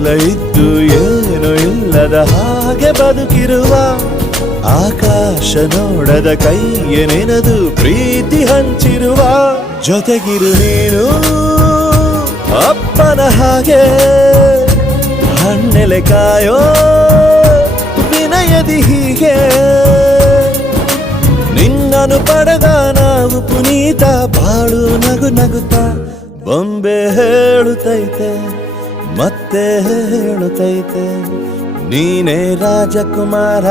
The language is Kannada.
ಎಲ್ಲ ಇದ್ದು ಏನು ಇಲ್ಲದ ಹಾಗೆ ಬದುಕಿರುವ ಆಕಾಶ ನೋಡದ ಕೈಯ ನೆನೆದು ಪ್ರೀತಿ ಹಂಚಿರುವ ಜೊತೆಗಿರು ನೀನು ಅಪ್ಪನ ಹಾಗೆ ಹಣ್ಣೆಲೆ ಕಾಯೋ ವಿನಯದಿ ಹೀಗೆ ನಿನ್ನನು ಪಡೆದ ನಾವು ಪುನೀತ ಬಾಳು ನಗು ನಗುತ್ತಾ ಬೊಂಬೆ ಹೇಳುತ್ತೈತೆ ಮತ್ತೆ ಹೇಳುತ್ತೈತೆ ನೀನೇ ರಾಜಕುಮಾರ.